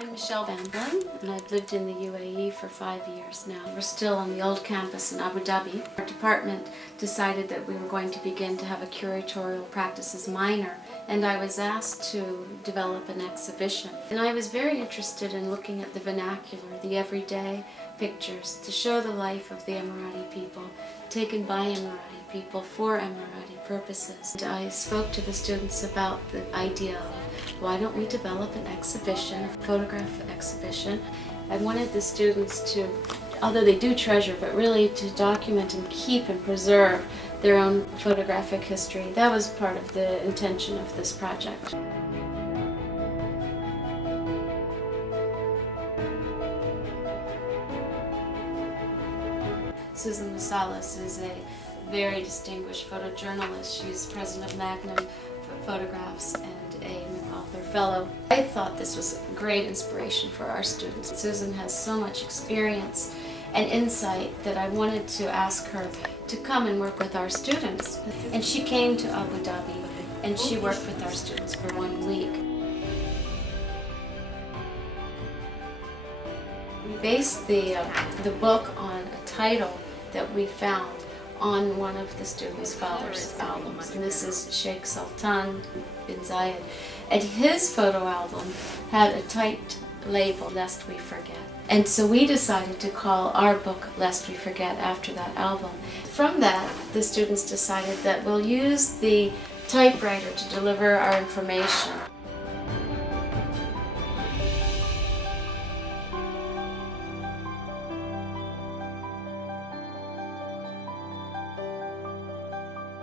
I'm Michelle Van Blen, and I've lived in the UAE for 5 years now. We're still on the old campus in Abu Dhabi. Our department decided that we were going to begin to have a curatorial practices minor, and I was asked to develop an exhibition. And I was very interested in looking at the vernacular, the everyday pictures, to show the life of the Emirati people, taken by Emirati people for Emirati purposes. And I spoke to the students about the idea of why don't we develop an exhibition, a photograph exhibition. I wanted the students to, although they do treasure, but really to document and keep and preserve their own photographic history. That was part of the intention of this project. Susan Masalis is a very distinguished photojournalist. She's president of Magnum Photographs and a MacArthur Fellow. I thought this was a great inspiration for our students. Susan has so much experience and insight that I wanted to ask her to come and work with our students. And she came to Abu Dhabi and she worked with our students for 1 week. We based the book on a title that we found on one of the students' father's albums, and this is Sheikh Sultan bin Zayed. And his photo album had a typed label, Lest We Forget. And so we decided to call our book Lest We Forget after that album. From that, the students decided that we'll use the typewriter to deliver our information.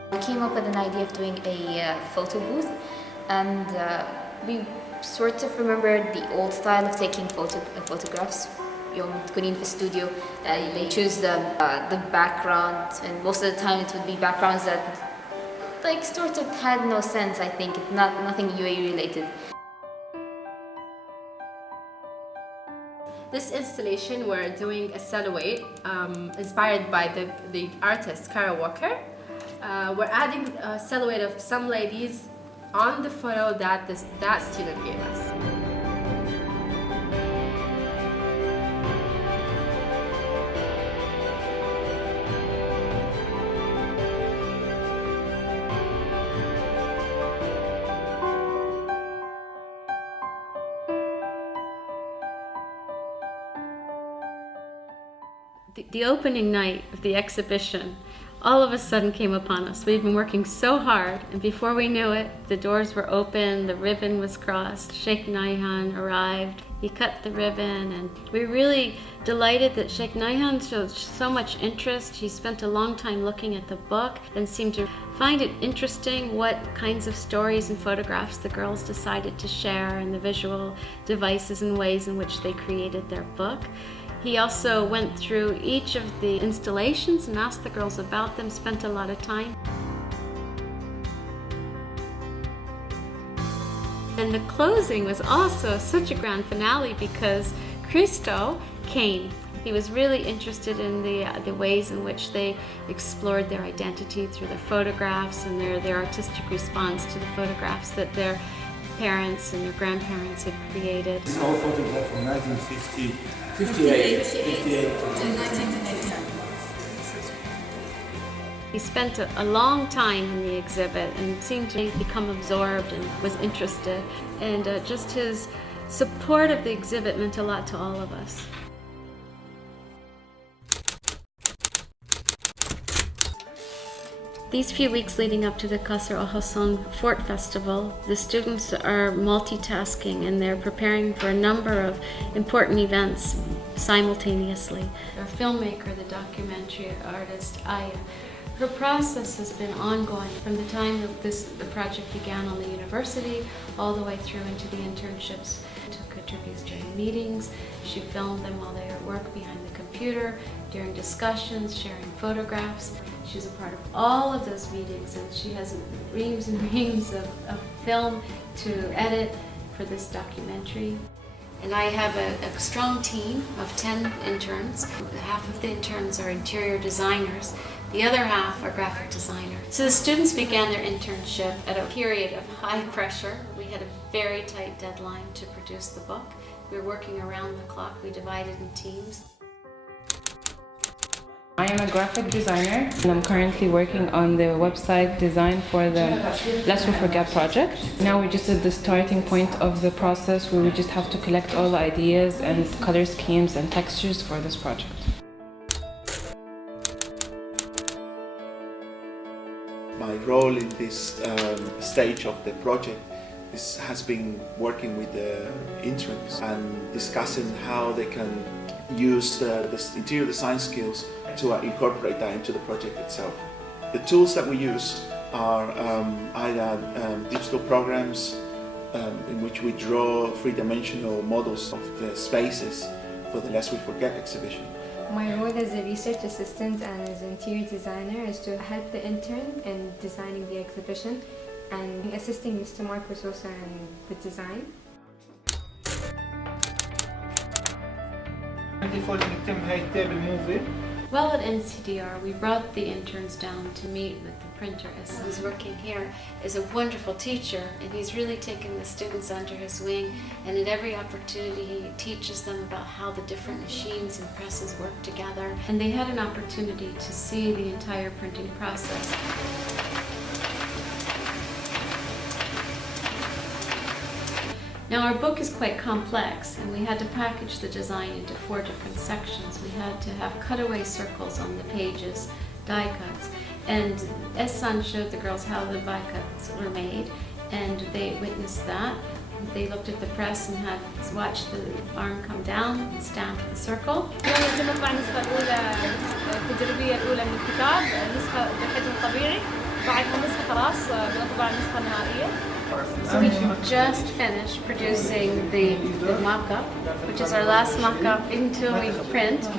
We came up with an idea of doing a photo booth, and we sort of remembered the old style of taking photographs. يوم تكونين في studio, they choose the background, and most of the time it would be backgrounds that like sort of had no sense. I think nothing UAE related. This installation, we're doing a silhouette inspired by the artist Kara Walker. We're adding a silhouette of some ladies on the photo that that student gave us. The opening night of the exhibition all of a sudden came upon us. We'd been working so hard, and before we knew it, the doors were open, the ribbon was crossed, Sheikh Naihan arrived. He cut the ribbon, and we were really delighted that Sheikh Naihan showed so much interest. He spent a long time looking at the book and seemed to find it interesting what kinds of stories and photographs the girls decided to share, and the visual devices and ways in which they created their book. He also went through each of the installations and asked the girls about them, spent a lot of time. And the closing was also such a grand finale because Christo came. He was really interested in the ways in which they explored their identity through the photographs and their artistic response to the photographs that their parents and their grandparents had created. This is all photograph from 1958 to 1989. He spent a long time in the exhibit and seemed to become absorbed and was interested. And just his support of the exhibit meant a lot to all of us. These few weeks leading up to the Qasr Al Hassan Fort Festival, the students are multitasking and they're preparing for a number of important events simultaneously. Our filmmaker, the documentary artist Ayah, her process has been ongoing from the time that the project began on the university all the way through into the internships. She took interviews during meetings, she filmed them while they were at work behind the computer, during discussions, sharing photographs. She's a part of all of those meetings, and she has reams and reams of film to edit for this documentary. And I have a strong team of 10 interns. Half of the interns are interior designers. The other half are graphic designers. So the students began their internship at a period of high pressure. We had a very tight deadline to produce the book. We're working around the clock. We divided in teams. I am a graphic designer and I'm currently working on the website design for the Lest We Forget project. Now we're just at the starting point of the process where we just have to collect all the ideas and color schemes and textures for this project. My role in this stage of the project has been working with the interns and discussing how they can use the interior design skills to incorporate that into the project itself. The tools that we use are either digital programs in which we draw three-dimensional models of the spaces for the Lest We Forget exhibition. My role as a research assistant and as an interior designer is to help the intern in designing the exhibition and assisting Mr. Marcos also in the design. Well, at NCDR, we brought the interns down to meet with the printer. Who's working here is a wonderful teacher, and he's really taken the students under his wing, and at every opportunity he teaches them about how the different machines and presses work together. And they had an opportunity to see the entire printing process. Now our book is quite complex, and we had to package the design into 4 different sections. We had to have cutaway circles on the pages, die cuts, and Ehsan showed the girls how the die cuts were made, and they witnessed that. They looked at the press and had watched the arm come down and stamp the circle. اليوم نطبع النسخة الأولى التجريبية الأولى من الكتاب، النسخة بالحجم الطبيعي، بعدها نسخة خلاص بنطبع النسخة النهائية. So we just finished producing the mock-up, which is our last mock-up until we print.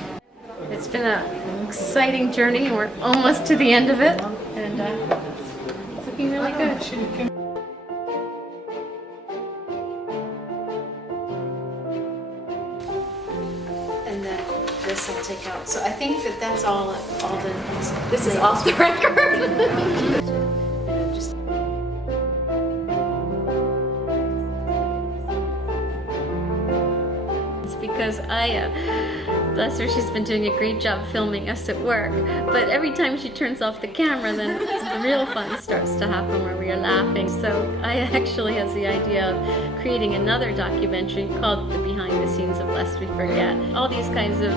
It's been an exciting journey, and we're almost to the end of it, and it's looking really good. And then this I'll take out. So I think that that's all the. This is off the record. Just because Ayah, bless her, she's been doing a great job filming us at work, but every time she turns off the camera, then the real fun starts to happen where we are laughing. So Ayah actually has the idea of creating another documentary called The Behind the Scenes of Lest We Forget. All these kinds of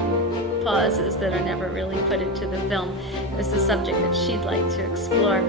pauses that are never really put into the film is the subject that she'd like to explore.